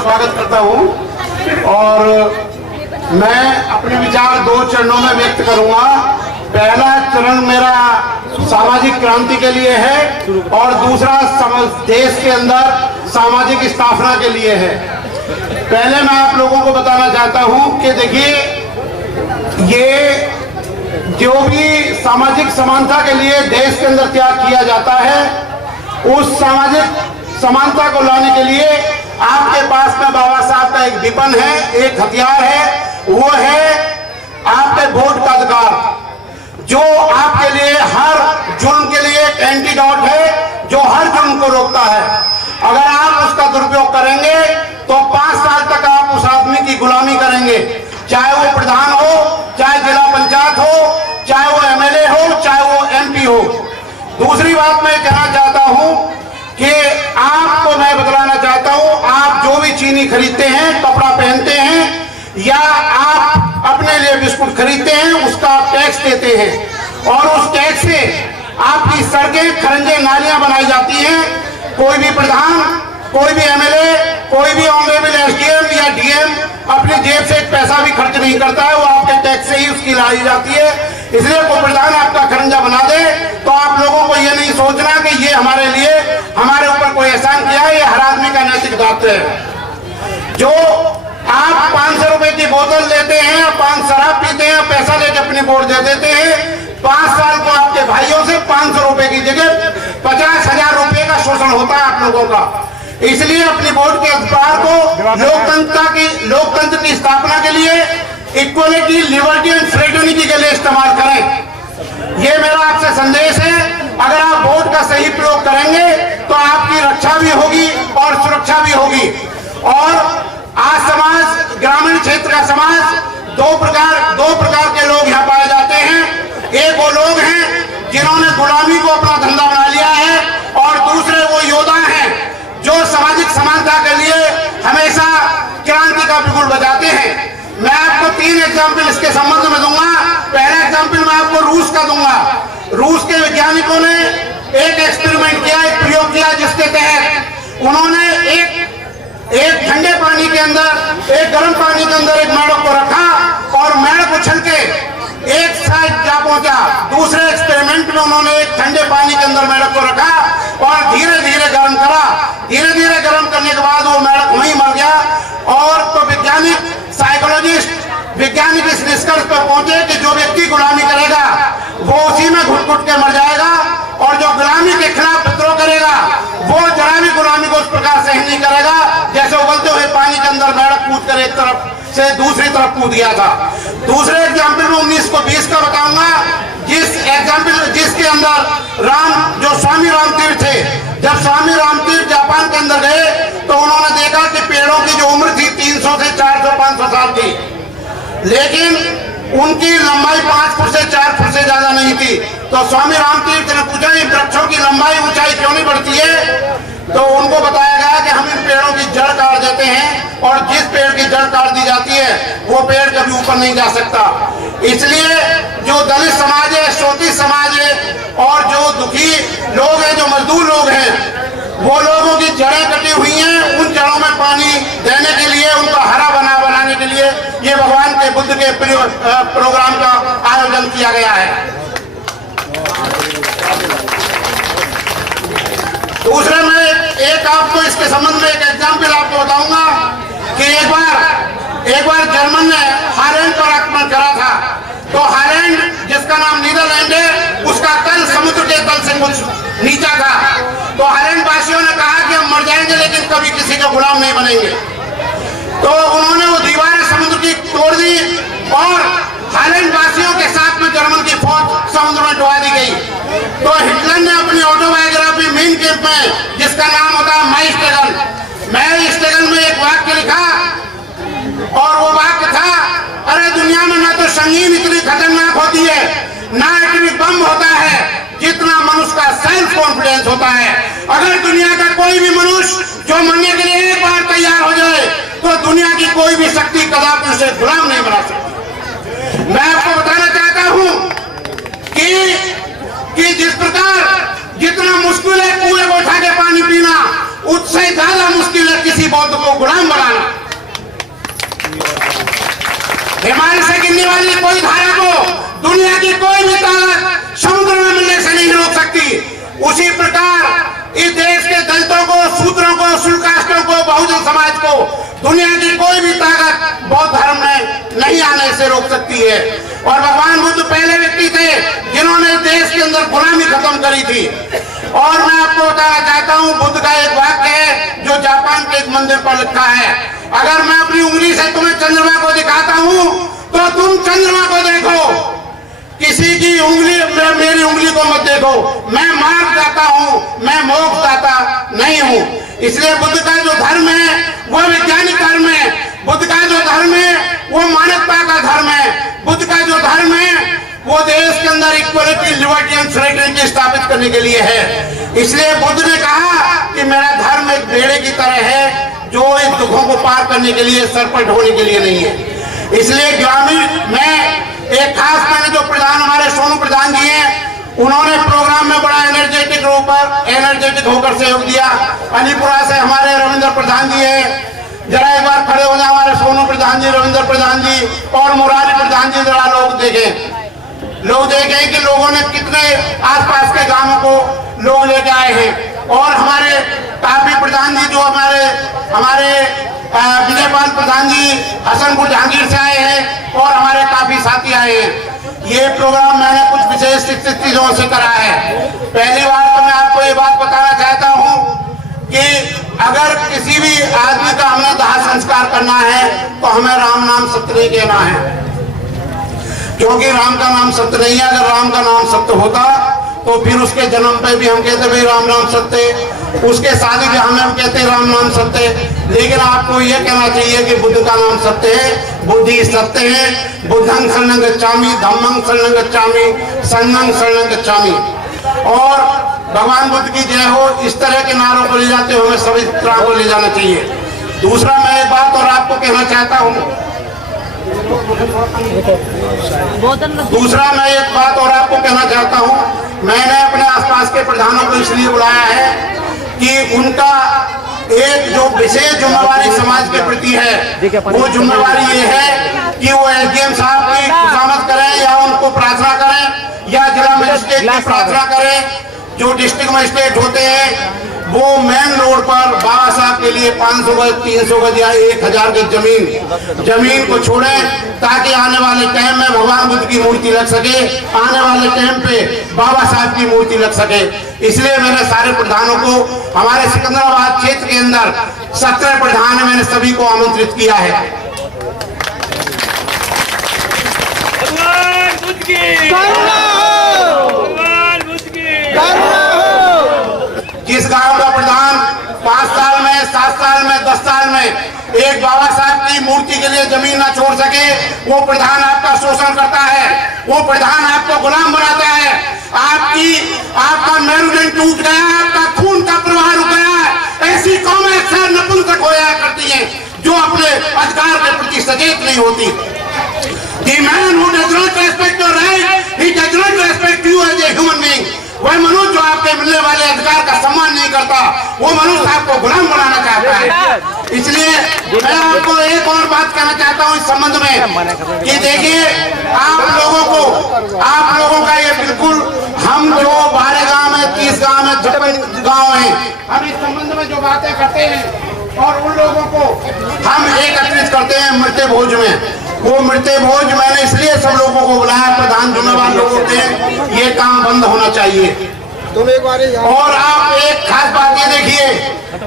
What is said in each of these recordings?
स्वागत करता हूं और मैं अपने विचार 2 चरणों में व्यक्त करूंगा। पहला चरण मेरा सामाजिक क्रांति के लिए है और दूसरा देश के अंदर सामाजिक स्थापना के लिए है। पहले मैं आप लोगों को बताना चाहता हूं कि देखिए, ये जो भी सामाजिक समानता के लिए देश के अंदर त्याग किया जाता है, उस सामाजिक समानता को लाने के लिए आपके पास में बाबा साहब का एक विपन है, एक हथियार है, वो है आपके वोट का अधिकार, जो आपके लिए हर जुर्म के लिए एक एंटीडोट है, जो हर जुर्म को रोकता है। अगर आप उसका दुरुपयोग करेंगे तो 5 साल तक आप उस आदमी की गुलामी करेंगे, चाहे वो प्रधान हो, चाहे जिला पंचायत हो, चाहे वो एमएलए हो, चाहे वो एमपी हो। दूसरी बात मैं कहना चाहता हूं कि आपको मैं बतलाना चाहता हूं, आप जो भी चीनी खरीदते हैं, कपड़ा पहनते हैं या आप अपने लिए बिस्कुट खरीदते हैं, उसका टैक्स देते हैं और उस टैक्स से आपकी सड़कें, खरंजे, नालियां बनाई जाती हैं। कोई भी प्रधान, कोई भी एमएलए, कोई भी ऑनरेबल एसडीएम या डीएम अपनी जेब से एक पैसा भी खर्च नहीं करता है, वो आपके टैक्स से ही उसकी लाई जाती है। इसलिए कोई प्रधान आपका खरंजा बना दे तो आप लोगों को ये नहीं सोचना कि ये हमारे लिए, हमारे ऊपर कोई एहसान किया है। ये हर आदमी का नैतिक दायित्व है। जो आप 500 रुपए की बोतल लेते हैं, 5 शराब पीते हैं, पैसा लेके अपनी वोट दे देते हैं, 5 साल को आपके भाइयों से 500 रुपए की जगह 50,000 रुपए का शोषण होता है आप लोगों का। इसलिए अपनी वोट के अधिकार को लोकतंत्र की स्थापना के लिए, इक्वलिटी, लिबर्टी एंड फ्रेटर्निटी के लिए इस्तेमाल करें। ये मेरा आपसे संदेश है। अगर आप वोट का सही प्रयोग करेंगे तो आपकी रक्षा भी होगी और सुरक्षा भी होगी। और आज समाज, ग्रामीण क्षेत्र का समाज, दो प्रकार के लोग यहाँ पाए जाते हैं। एक वो लोग हैं जिन्होंने गुलामी को अपना धंधा बना लिया है और दूसरे वो योद्धा हैं जो सामाजिक समानता के लिए हमेशा क्रांति का बिगुल बजाते हैं। मैं आपको 3 एग्जाम्पल इसके संबंध में दूंगा। पहला एग्जाम्पल मैं आपको रूस का दूंगा। रूस के वैज्ञानिकों ने एक एक्सपेरिमेंट किया, एक प्रयोग किया, जिसके तहत उन्होंने एक ठंडे पानी के अंदर, एक गर्म पानी के अंदर एक मेढक को रखा और मेढक उछल के एक साइड जा पहुंचा। दूसरे एक्सपेरिमेंट में उन्होंने एक ठंडे पानी के अंदर मेढक को रखा और धीरे धीरे गर्म करा। धीरे धीरे गर्म करने के बाद वो मेढक वहीं मर गया। और तो वैज्ञानिक, साइकोलॉजिस्ट, वैज्ञानिक इस निष्कर्ष पर पहुंचे कि जो व्यक्ति गुलामी करेगा वो उसी में घुट घुट के मर जाएगा और जो गुलामी के खिलाफ विद्रोह करेगा वो जरा भी गुलामी को उस प्रकार सहन नहीं करेगा जैसे उबलते हुए पानी के अंदर मेढक कूद कर एक तरफ से दूसरी तरफ कूद गया था। दूसरे एग्जाम्पल में 1920 का बताऊंगा, जिसके अंदर जो स्वामी रामतीर्थ थे, जब स्वामी रामतीर्थ जापान के अंदर गए तो उन्होंने देखा कि पेड़ों की जो उम्र थी 300 से 400-500 साल की, लेकिन उनकी लंबाई 5 फुट से 4 फुट से ज्यादा नहीं थी। तो स्वामी रामतीर्थ ने पूछा, इन वृक्षों की लंबाई, ऊंचाई क्यों नहीं बढ़ती है? तो उनको बताया गया कि हम इन पेड़ों की जड़ काट देते हैं और जिस पेड़ की जड़ काट दी जाती है वो पेड़ कभी ऊपर नहीं जा सकता। इसलिए जो दलित समाज है, शोषित समाज है और जो दुखी लोग हैं, जो मजदूर लोग हैं, वो लोगों की जड़ें कटी हुई हैं। उन जड़ों में पानी देने के लिए, उनको हरा बनाने के लिए ये भगवान के बुद्ध के प्रोग्राम का आयोजन किया गया है। दूसरे में एक आपको इसके संबंध में एक एग्जाम्पल आपको बताऊंगा कि एक बार जर्मन ने हालैंड पर आक्रमण करा था। तो हालैंड, जिसका नाम नीदरलैंड है, उसका तल समुद्र के तल से कुछ नीचा था। तो हालैंड वासियों ने कहा कि हम मर जाएंगे लेकिन कभी किसी का गुलाम नहीं बनेंगे। तो उन्होंने वो दीवारें समुद्र की तोड़ दी और हालैंड वासियों के साथ में जर्मन की फौज समुद्र में डुबा दी गई। तो हिटलर ने अपनी ऑटोबायोग्राफी मेन कैंप में, जिसका नाम होता है माई स्ट्रगल में एक वाक्य लिखा और वो वाक्य था, अरे दुनिया में ना तो संगीन इतनी खतरनाक होती है, ना इतनी बम होता है जितना मनुष्य का सेल्फ कॉन्फिडेंस होता है। अगर दुनिया का कोई भी मनुष्य जो मरने के लिए एक बार तैयार हो जाए तो दुनिया की कोई भी शक्ति कदापि उसे गुलाम नहीं बना सकती। मैं आपको बताना चाहता हूं कि जिस प्रकार जितना मुश्किल है कुएं को उठा के पानी पीना, उससे ज्यादा मुश्किल है किसी बौद्ध को गुलाम बनाना। हिमालय से गिरने वाली कोई धारा को दुनिया की कोई भी ताकत समुद्र में मिलने से नहीं रोक सकती। उसी प्रकार इस देश के दलितों को, शूद्रों को, शुल्काष्टों को, बहुजन समाज को दुनिया की कोई भी ताकत बौद्ध धर्म में नहीं आने से रोक सकती है। और भगवान बुद्ध पहले व्यक्ति थे जिन्होंने देश के अंदर गुलामी खत्म करी थी। और मैं आपको बताना चाहता हूँ, बुद्ध का एक वाक्य है जो जापान के एक मंदिर पर लिखा है, अगर मैं अपनी उंगली से तुम्हें चंद्रमा को दिखाता हूँ तो तुम चंद्रमा को देखो, किसी की उंगली मेरी उंगली को मत देखो। मैं मार्ग दाता हूँ, मैं मोक्ष दाता नहीं हूँ। इसलिए बुद्ध का जो धर्म है वो वैज्ञानिक धर्म है। बुद्ध का जो धर्म है वो मानवता का धर्म है। बुद्ध का जो धर्म है वो देश के अंदर इक्वलिटी, लिबर्टी एंड फ्रेटर्निटी स्थापित करने के लिए है। इसलिए बुद्ध ने कहा कि मेरा धर्म एक बेड़े की तरह है जो इन दुखों को पार करने के लिए, सर पर ढोने के लिए नहीं है। इसलिए ग्रामीण में एक खास मैंने जो प्रधान हमारे सोनू प्रधान जी हैं, उन्होंने प्रोग्राम में बड़ा एनर्जेटिक होकर सहयोग दिया। अलीपुरा से हमारे रविंद्र प्रधान जी हैं, जरा एक बार खड़े हो जाए हमारे सोनू प्रधान जी, रविंद्र प्रधान जी और मुरारी प्रधान जी। जरा लोग देखें कि लोगों ने कितने आसपास के गांवों को लोग लेके आए हैं। और हमारे काफी प्रधान जी जो हमारे विजयपाल प्रधान जी हसनपुर जहांगीर से आए हैं और हमारे काफी साथी आए हैं। ये प्रोग्राम मैंने कुछ विशेष शिक्षित चीजों से करा है। पहली बार तो मैं आपको ये बात बताना चाहता हूँ कि अगर किसी भी आदमी का हमें दाह संस्कार करना है तो हमें राम नाम सत्य नहीं कहना है, क्योंकि राम का नाम सत्य नहीं है। अगर राम का नाम सत्य होता तो फिर उसके जन्म पे भी हम कहते भाई राम नाम सत्य, उसके शादी ब्याह में हम कहते राम नाम सत्य। लेकिन आपको यह कहना चाहिए कि बुद्ध का नाम सत्य है, बुद्धि सत्य है। बुद्धं शरणं गच्छामि, धम्मं शरणं गच्छामि, संघं शरणं गच्छामि। और भगवान बुद्ध की जय हो, इस तरह के नारों को ले जाते हुए हमें सभी तरह को ले जाना चाहिए। दूसरा मैं एक बात और आपको कहना चाहता हूँ, मैंने अपने आसपास के प्रधानों को इसलिए बुलाया है कि उनका एक जो विशेष जिम्मेवारी समाज के प्रति है, वो जिम्मेवारी ये है कि वो एसडीएम साहब की खुशामद करें या उनको प्रार्थना करें या जिला मजिस्ट्रेट की प्रार्थना करें। जो डिस्ट्रिक्ट मजिस्ट्रेट होते हैं वो मेन रोड पर बाबा साहब के लिए 500 गज, 300 गज या 1000 गज जमीन को छोड़ें, ताकि आने वाले टाइम में भगवान बुद्ध की मूर्ति लग सके, आने वाले टाइम पे बाबा साहब की मूर्ति लग सके। इसलिए मैंने सारे प्रधानों को, हमारे सिकंदराबाद क्षेत्र के अंदर 17 प्रधान है, मैंने सभी को आमंत्रित किया है। भगवान बुद्ध की जिस गांव का प्रधान 5 साल में, 7 साल में, 10 साल में एक बाबा साहब की मूर्ति के लिए जमीन ना छोड़ सके, वो प्रधान आपका शोषण करता है, वो प्रधान आपको गुलाम बनाता है। आपका मेरुदंड टूट गया, आपका खून का प्रवाह रुक गया है। ऐसी कौमें अक्सर नपुंसक हो जाया करती हैं जो अपने अधिकार के प्रति सचेत नहीं होती। The man who does not respect your right, he does not respect you as a human being. वह मनुष्य जो आपके मिलने वाले अधिकार का सम्मान नहीं करता, वो मनुष्य आपको गुलाम बनाना चाहता है। इसलिए मैं आपको एक और बात कहना चाहता हूँ इस संबंध में कि देखिए, आप लोगों का ये बिल्कुल, हम जो 12 गांव में, 30 गांव में, 56 गांव हैं, हम इस संबंध में जो बातें करते हैं और उन लोगों को हम एकत्रित करते हैं मृत्य भोज में। वो मृत्य भोज मैंने इसलिए सब लोगों को बुलाया, प्रधान जिम्मेवार लोगों के, ये काम बंद होना चाहिए। और आप एक खास बात ये देखिए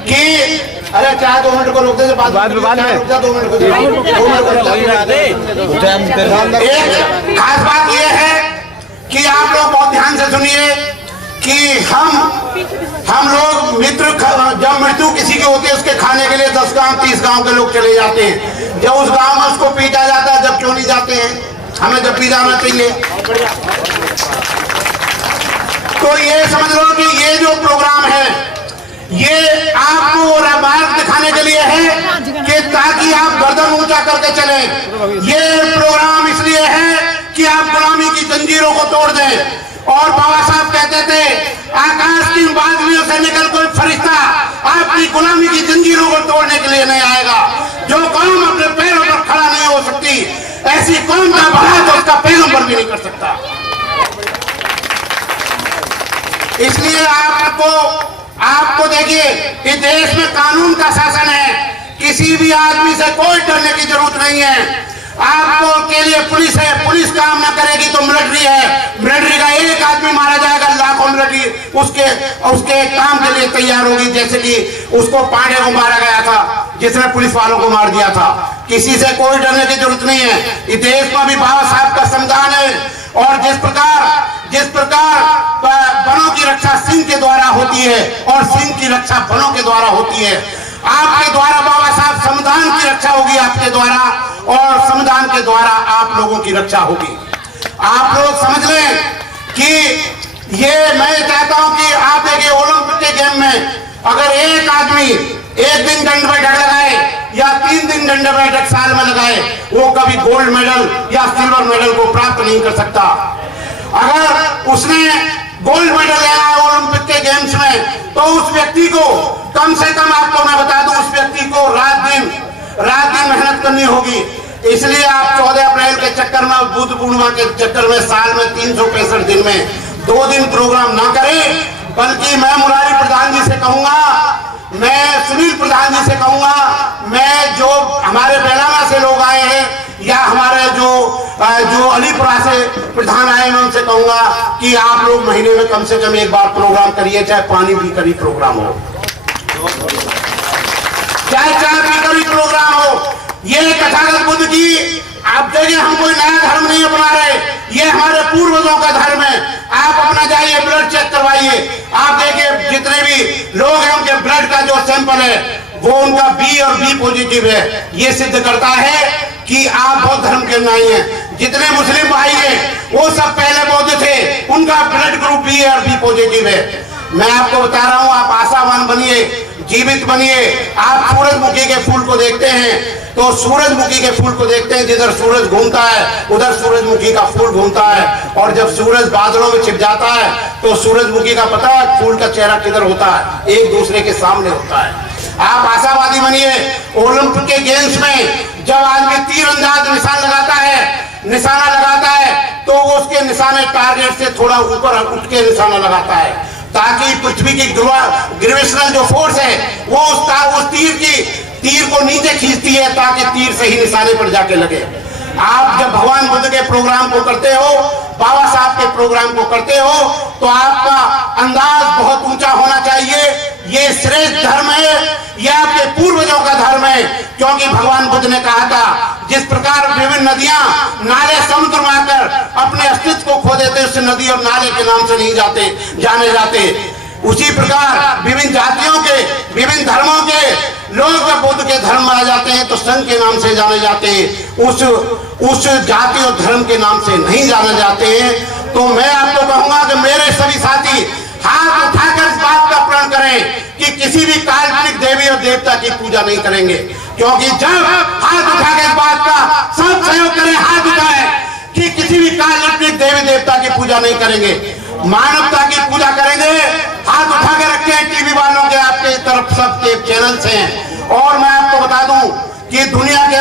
कि अरे चाहे 2 मिनट को रोक दे, बाद में 2 मिनट को। एक खास बात ये है कि आप लोग बहुत ध्यान से सुनिए कि हम लोग मित्र, जब मृत्यु किसी की होती है उसके खाने के लिए 10 गांव 30 गांव के लोग चले जाते हैं। जब उस गांव में उसको पीटा जाता है, जब क्यों नहीं जाते हैं? हमें जब भी जाना चाहिए। तो ये समझ लो कि ये जो प्रोग्राम है ये आपको मार्ग दिखाने के लिए है कि ताकि आप गर्दन ऊंचा करके चलें। ये प्रोग्राम इसलिए है कि आप गुलामी की जंजीरों को तोड़ दें। और बाबा साहब कहते थे आकाश की बादलियों से निकल कोई फरिश्ता आपकी गुलामी की जंजीरों को तोड़ने के लिए नहीं आएगा। जो कौम अपने पैरों पर खड़ा नहीं हो सकती, ऐसी कौम का भला तो उसका पैरों पर भी नहीं कर सकता। इसलिए आपको देखिए कि देश में कानून का शासन है, किसी भी आदमी से कोई डरने की जरूरत नहीं है। आपको के लिए पुलिस है, पुलिस काम ना करेगी तो मिलिट्री है, मिलिट्री का एक आदमी मारा जाएगा, लाखों मिलिट्री उसके काम के लिए तैयार होगी। जैसे कि उसको पांडे को मारा गया था, जिसने पुलिस वालों को मार दिया था। किसी से कोई डरने की जरूरत नहीं है। इस देश में भी बाबा साहब का संविधान है, और जिस प्रकार वनों की रक्षा सिंह के द्वारा होती है और सिंह की रक्षा वनों के द्वारा होती है, आपके द्वारा बाबा साहब संविधान की रक्षा होगी आपके द्वारा, और संविधान के द्वारा आप लोगों की रक्षा होगी। आप लोग समझ लें कि ये मैं चाहता हूं कि आप देखिए ओलंपिक के गेम में अगर एक आदमी एक दिन दंड बैठक लगाए या 3 दिन दंड बैठक साल में लगाए, वो कभी गोल्ड मेडल या सिल्वर मेडल को प्राप्त नहीं कर सकता। अगर उसने गोल्ड मेडल लेना है ओलंपिक के गेम्स में, तो उस व्यक्ति को कम से कम, आपको मैं बता दूं, उस व्यक्ति को रात दिन मेहनत करनी होगी। इसलिए आप 14 अप्रैल के चक्कर में, बुद्ध पूर्णिमा के चक्कर में साल में 365 दिन में 2 दिन प्रोग्राम ना करें, बल्कि मैं मुरारी प्रधान जी से कहूंगा, मैं सुनील प्रधान जी से कहूंगा, मैं जो हमारे बेलाना से लोग आए हैं या हमारे जो अलीपुरा से प्रधान आए, मैं उनसे कहूंगा कि आप लोग महीने में कम से कम एक बार प्रोग्राम करिए, चाहे पानी भी करी प्रोग्राम हो, चाहे चाय भी करी प्रोग्राम हो। ये तथागत बुद्ध की, आप देखिए हम कोई नया धर्म नहीं अपना रहे, ये हमारे पूर्वजों का धर्म है। आप अपना जाइए ब्लड चेक करवाइए, आप देखिए जितने भी लोग हैं उनके ब्लड का जो सैंपल है वो उनका बी और बी पॉजिटिव है। ये सिद्ध करता है कि आप बौद्ध धर्म के नहीं हैं। जितने मुस्लिम भाई हैं वो सब पहले बौद्ध थे, उनका ब्लड ग्रुप बी है और बी पॉजिटिव है। मैं आपको बता रहा हूं, आप आशावान बनिए, जीवित बनिए। आप सूरजमुखी के फूल को देखते हैं तो सूरजमुखी के फूल को देखते हैं, जिधर सूरज घूमता है उधर सूरजमुखी का फूल घूमता है, और जब सूरज बादलों में छिप जाता है तो सूरजमुखी का पता है फूल का चेहरा किधर होता है, एक दूसरे के सामने होता है। आप आशावादी बनिए। ओलंपिक के गेम्स में जब आदमी तीरंदाज निशाना लगाता है तो वो उसके निशाने टारगेट से थोड़ा ऊपर उठ के निशाना लगाता है, ताकि पृथ्वी की ग्रेविटेशनल जो फोर्स है वो उस तीर को नीचे खींचती है, ताकि तीर सही निशाने पर जाके लगे। आप जब भगवान बुद्ध के प्रोग्राम को करते हो, बाबा साहब के प्रोग्राम को करते हो, तो आपका अंदाज बहुत ऊंचा होना चाहिए। ये श्रेष्ठ धर्म है, ये आपके पूर्वजों का धर्म है, क्योंकि भगवान बुद्ध ने कहा था, जिस प्रकार विभिन्न नदियां नाले समुद्र में आकर अपने अस्तित्व को खो देते, उससे नदी और नाले के नाम से नहीं जाने जाते, उसी प्रकार विभिन्न जातियों के, विभिन्न धर्मों के लोग जब बुद्ध के धर्म में आ जाते हैं तो संघ के नाम से जाने जाते हैं, उस जाति और धर्म के नाम से नहीं जाने जाते हैं। तो मैं आपको कहूंगा कि मेरे सभी साथी हाथ उठाकर इस बात का प्रण करें कि किसी भी काल्पनिक देवी और देवता की पूजा नहीं करेंगे, क्योंकि जब हाथ उठाकर इस बात का सब सहयोग करें, हाथ उठाए कि किसी भी काल्पनिक देवी देवता की पूजा नहीं करेंगे, मानवता की पूजा करेंगे। हाथ उठा के रखे हैं टीवी वालों के, आपके तरफ सबके चैनल्स हैं। और मैं आपको बता दूं कि दुनिया के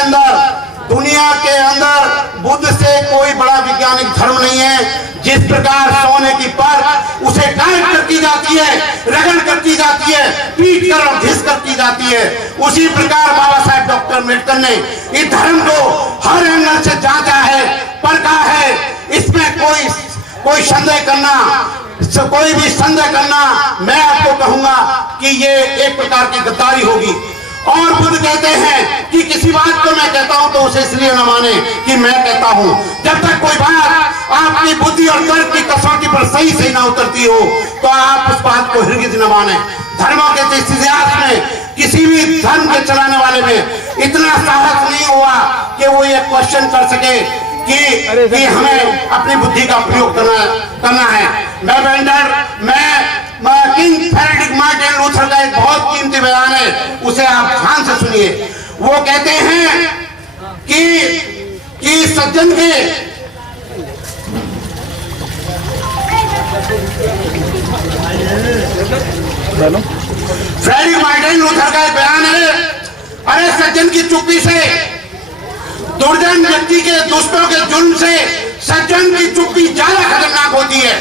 अंदर बुद्ध से कोई बड़ा वैज्ञानिक धर्म नहीं है। जिस प्रकार सोने की परख उसे काट कर की जाती है, रगड़ कर की जाती है, पीट कर और घिस कर की जाती है, उसी प्रकार बाबा साहेब डॉक्टर अम्बेडकर ने इस धर्म को हर एंगल से जांचा है, परखा है। इसमें कोई संदेह करना, कोई भी संदेह करना, मैं आपको कहूंगा कि ये एक प्रकार की गद्दारी होगी। और बुद्ध कहते हैं कि किसी बात को मैं कहता हूं तो उसे इसलिए न माने कि मैं कहता हूं। जब तक कोई बात आपकी बुद्धि और तर्क की कसौटी पर सही ना उतरती हो तो आप उस बात को हरगिज न माने। धर्मों के इतिहास में किसी भी धर्म के चलाने वाले में इतना साहस नहीं हुआ कि वो ये क्वेश्चन कर सके कि हमें अपनी बुद्धि का प्रयोग करना है। मैं किंग फ्रेडरिक मार्टिन लूथर का एक बहुत कीमती बयान है, उसे आप ध्यान से सुनिए। वो कहते हैं कि सज्जन के फ्रेडरिक मार्टिन लूथर का एक बयान है, अरे सज्जन की चुप्पी से, दुर्जन व्यक्ति के दुष्टों के जुल्म से सज्जन की चुप्पी ज्यादा खतरनाक होती है।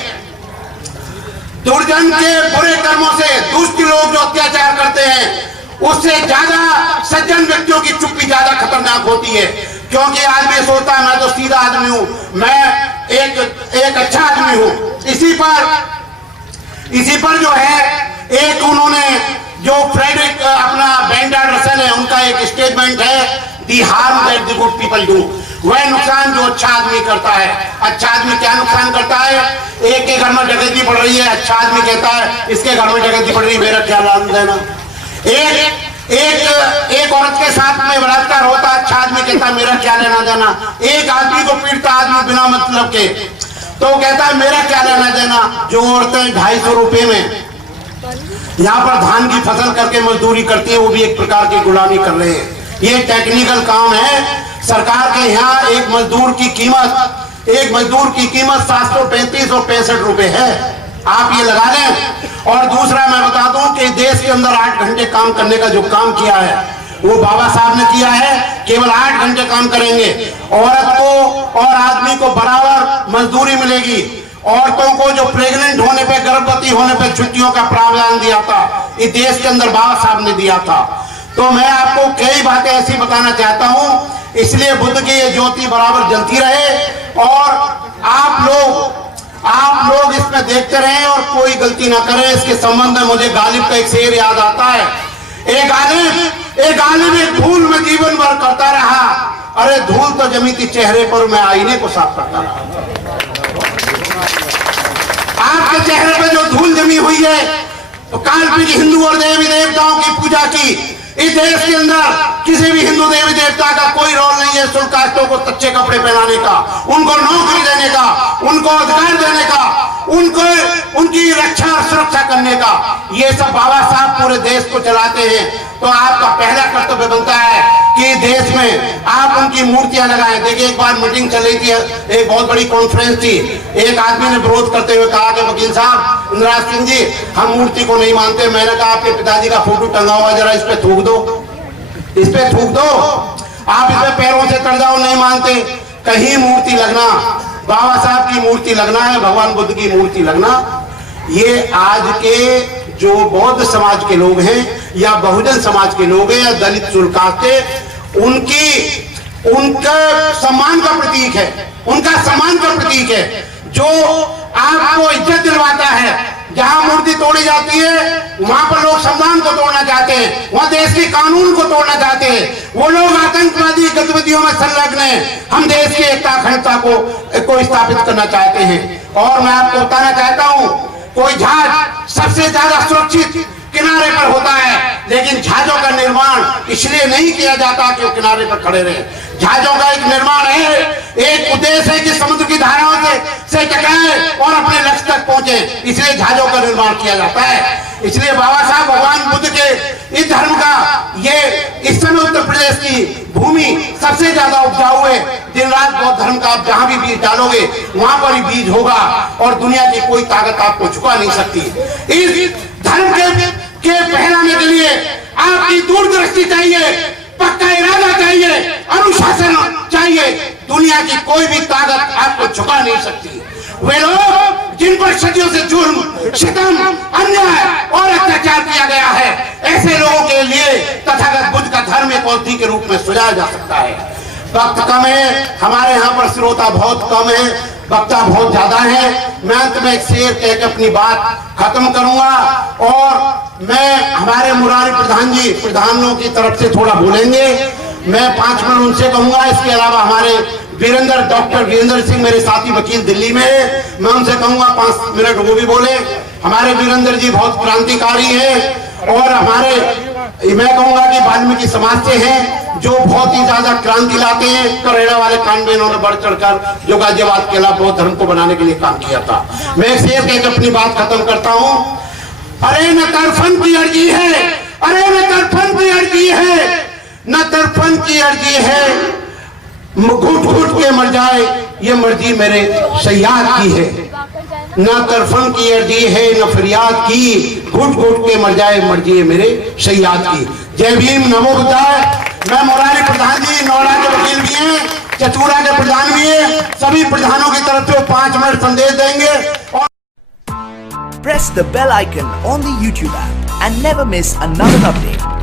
दुर्जन के बुरे कर्मों से दुष्ट लोग जो अत्याचार करते हैं उससे ज्यादा सज्जन व्यक्तियों की चुप्पी ज्यादा खतरनाक होती है। क्योंकि आदमी सोचता है मैं तो सीधा आदमी हूं, मैं एक अच्छा आदमी हूं। इसी पर जो है एक उन्होंने जो फ्रेडरिक अपना बेंडार्ड रसेल है उनका एक स्टेटमेंट है, the harm that the good people do, वह नुकसान जो अच्छा आदमी करता है। अच्छा आदमी क्या नुकसान करता है? एक के घर में डकैती पड़ रही है, अच्छा आदमी कहता है इसके घर में डकैती पड़ रही है, मेरा क्या लाभ देना। एक औरत के साथ में बलात्कार होता, अच्छा आदमी कहता है मेरा क्या लेना देना। एक आदमी को पीटता आदमी बिना मतलब के, तो कहता है मेरा क्या लेना देना। जो औरतें 250 रुपए में यहाँ पर धान की फसल करके मजदूरी करती है वो भी एक प्रकार की गुलामी कर रहे हैं। ये टेक्निकल काम है। सरकार के यहाँ एक मजदूर की कीमत 735 और 65 रुपए है, आप ये लगा लें। और दूसरा मैं बता दूं कि देश के अंदर 8 घंटे काम करने का जो काम किया है वो बाबा साहब ने किया है। केवल 8 घंटे काम करेंगे, औरत को और आदमी को बराबर मजदूरी मिलेगी। औरतों को जो प्रेग्नेंट होने पे, गर्भवती होने पे छुट्टियों का प्रावधान दिया था, इस देश के अंदर बाबा साहब ने दिया था। तो मैं आपको कई बातें ऐसी बताना चाहता हूं, इसलिए बुद्ध की ये ज्योति बराबर जलती रहे और आप लोग इसमें देखते रहें और कोई गलती ना करें। इसके संबंध में मुझे गालिब का एक शेर याद आता है। एक गालिब एक धूल में जीवन भर करता रहा, अरे धूल तो जमी थी चेहरे पर, मैं आईने को साफ करता रहा। आपके चेहरे पर जो धूल जमी हुई है, तो काल्पनिक हिंदू और देवी देवताओं की पूजा की। इस देश के अंदर किसी भी हिंदू देवी देवता का कोई रोल नहीं है शुल्क कास्टों को अच्छे कपड़े पहनाने का, उनको नौकरी देने का, उनको अधिकार देने का, उनकी रक्षा और सुरक्षा करने का। ये सब बाबा साहब पूरे देश को चलाते हैं। तो आपका पहला कर्तव्य बनता है कि देश में आप उनकी मूर्तियां लगाएं। देखिए एक बार मीटिंग चल रही थी, एक बहुत बड़ी कॉन्फ्रेंस थी, एक आदमी ने विरोध करते हुए कहा कि वकील साहब इंद्राज सिंह जी, हम मूर्ति को नहीं मानते। मैंने कहा आपके पिताजी का फोटो टंगा हुआ, जरा इस पे थूक दो, इस पे थूक दो, आप इस पे पैरों से चढ़ जाओ, नहीं मानते। कहीं मूर्ति लगना, बाबा साहब की मूर्ति लगना है, भगवान बुद्ध की मूर्ति लगना, ये आज के जो बौद्ध समाज के लोग हैं या बहुजन समाज के लोग हैं या दलित शुल्क उनका सम्मान का प्रतीक है, उनका सम्मान का प्रतीक है जो आपको इज्जत दिलवाता है। जहां मूर्ति तोड़ी जाती है वहां पर लोग संविधान को तोड़ना चाहते हैं, वहां देश के कानून को तोड़ना चाहते हैं। वो लोग आतंकवादी गतिविधियों में संलग्न हैं। हम देश की एकता अखंडता को स्थापित करना चाहते हैं। और मैं आपको बताना चाहता हूं, कोई जहाज सबसे ज्यादा सुरक्षित किनारे पर होता है, लेकिन जहाजों का निर्माण इसलिए नहीं किया जाता कि वो किनारे पर खड़े रहे। जहाजों का एक निर्माण है, एक उद्देश्य है कि समुद्र की धाराओं से टकराए और अपने लक्ष्य तक पहुंचे, इसलिए जहाजों का निर्माण किया जाता है। इसलिए बाबा साहब भगवान बुद्ध के इस धर्म का, ये इस समय उत्तर प्रदेश की भूमि सबसे ज्यादा उपजाऊ है। दिन रात बौद्ध धर्म का आप जहां भी बीज डालोगे वहां पर ही बीज होगा और दुनिया की कोई ताकत आपको झुका नहीं सकती। इस धर्म के फैलाने के लिए आपकी दूरदृष्टि चाहिए, पक्का इरादा चाहिए, अनुशासन चाहिए। दुनिया की कोई भी ताकत आपको झुका नहीं सकती। वे लोग जिन पर सदियों से जुल्म, सितम, अन्याय और अत्याचार किया गया है, ऐसे लोगों के लिए तथागत बुद्ध का धर्म एक औषधि के रूप में सुझाया जा सकता है। वक्त कम है, हमारे यहाँ पर श्रोता बहुत कम है, वक्ता बहुत ज्यादा है। मैं अंत में एक शेर कह के अपनी बात खत्म करूंगा और मैं हमारे मुरारी प्रधानों की तरफ से थोड़ा बोलेंगे। मैं 5 मिनट उनसे कहूंगा। इसके अलावा हमारे डॉक्टर वीरेंद्र सिंह मेरे साथी वकील दिल्ली में है, मैं उनसे कहूंगा 5 मिनट वो भी बोले। हमारे वीरेंद्र जी बहुत क्रांतिकारी है और मैं कहूंगा कि वाल्मीकि समाज से हैं जो बहुत ही ज्यादा क्रांति लाते हैं। करेड़ा वाले कांड में इन्होंने बढ़ चढ़कर जो गाजियाबाद के खिलाफ बौद्ध धर्म को बनाने के लिए काम किया था। मैं एक शेर कहकर अपनी बात खत्म करता हूँ। अरे न तरफन की अर्जी है, अरे न तरफन की अर्जी है, न तरफन की अर्जी है, घुट घुट के मर जाए ये मर्जी मेरे सयाद की है। न तरफन की अर्जी है न फरियाद की, घुट घुट के मर जिए मेरे सयाद की। जय भीम, नमो बुद्धाय। मैं मोरारी प्रधान जी नौड़ा के वकील भी हैं, चतुरा के प्रधान भी हैं। सभी प्रधानों की तरफ से 5 मिनट संदेश देंगे। और press the bell icon on the YouTube app and never miss another update.